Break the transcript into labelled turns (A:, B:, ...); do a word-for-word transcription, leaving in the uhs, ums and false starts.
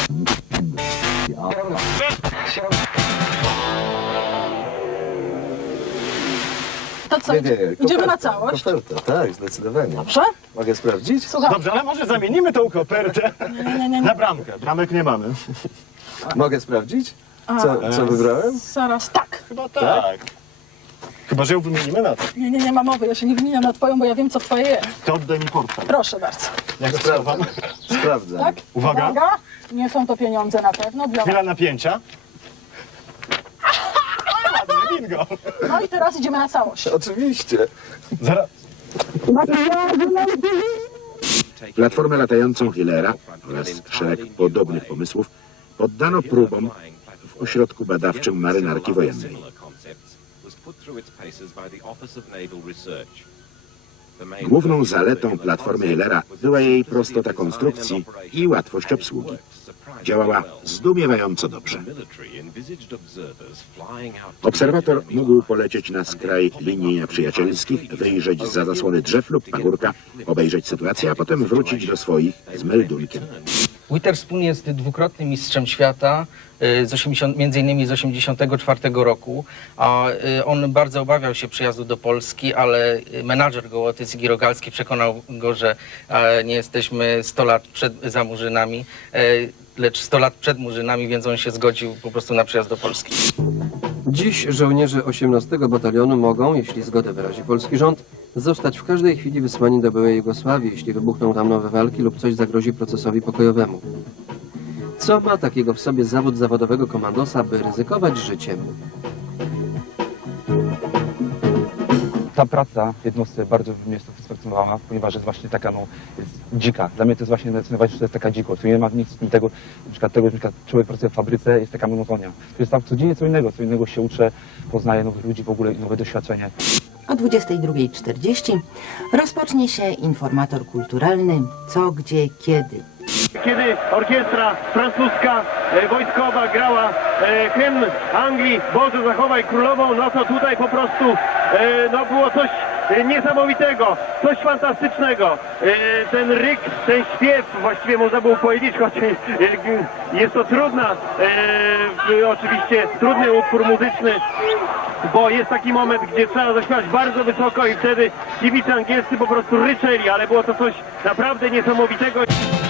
A: To co,
B: Nie, nie, nie,
A: idziemy
B: koperta,
A: na całość?
B: Koperta, tak, zdecydowanie.
A: Dobrze?
B: Mogę sprawdzić?
A: Słucham.
C: Dobrze, ale może zamienimy tą kopertę
A: Nie, nie, nie, nie.
C: na bramkę. Bramek nie mamy.
B: Mogę sprawdzić? Co, co wybrałem?
A: Zaraz, tak.
C: Chyba tak. Chyba, że ją wymienimy na to.
A: Nie, nie, nie ma mowy, ja się nie wymieniam na twoją, bo ja wiem, co twoje jest.
C: To oddaj mi portfel.
A: Proszę bardzo.
C: Jak go
B: Sprawdzam.
C: schowam?
B: Sprawdzam.
A: Tak?
C: Uwaga.
A: Nie są to pieniądze na pewno. Biorę.
C: Chwila napięcia. Ładnie, bingo.
A: No i teraz idziemy na całość.
B: Oczywiście.
C: Zaraz.
D: Platformę latającą Hillera oraz szereg podobnych pomysłów poddano próbom w ośrodku badawczym marynarki wojennej. Główną zaletą platformy Hillera była jej prostota konstrukcji i łatwość obsługi. Działała zdumiewająco dobrze. Obserwator mógł polecieć na skraj linii nieprzyjacielskich, wyjrzeć zza zasłony drzew lub pagórka, obejrzeć sytuację, a potem wrócić do swoich z meldunkiem.
E: Witherspoon jest dwukrotnym mistrzem świata, y, z osiemdziesiątego, między innymi z osiemdziesiątego czwartego roku, a y, on bardzo obawiał się przyjazdu do Polski, ale menadżer Gołoty, Girogalski, przekonał go, że e, nie jesteśmy sto lat przed, za Murzynami, e, lecz sto lat przed Murzynami, więc on się zgodził po prostu na przyjazd do Polski.
F: Dziś żołnierze osiemnastego Batalionu mogą, jeśli zgodę wyrazi polski rząd, zostać w każdej chwili wysłani do byłej Jugosławii, jeśli wybuchną tam nowe walki lub coś zagrozi procesowi pokojowemu. Co ma takiego w sobie zawód zawodowego komandosa, by ryzykować życiem?
G: Ta praca w jednostce bardzo mnie satysfakcjonowała, ponieważ jest właśnie taka, no, jest dzika. Dla mnie to jest właśnie najważniejsze, że to jest taka dzikość. Tu nie ma nic tego, na przykład tego, że na przykład człowiek pracuje w fabryce, jest taka monotonia. To jest tam codziennie co innego, co innego się uczę, poznaję nowych ludzi w ogóle i nowe doświadczenie.
H: O dwudziestej drugiej czterdzieści rozpocznie się informator kulturalny Co, Gdzie, Kiedy.
I: Kiedy orkiestra francuska, e, wojskowa grała e, hymn Anglii, Boże zachowaj królową, no to tutaj po prostu e, no było coś e, niesamowitego, coś fantastycznego. E, ten ryk, ten śpiew, właściwie można było powiedzieć, choć e, jest to trudna, e, oczywiście trudny utwór muzyczny, bo jest taki moment, gdzie trzeba zaśpiewać bardzo wysoko i wtedy kibice angielscy po prostu ryczeli, ale było to coś naprawdę niesamowitego.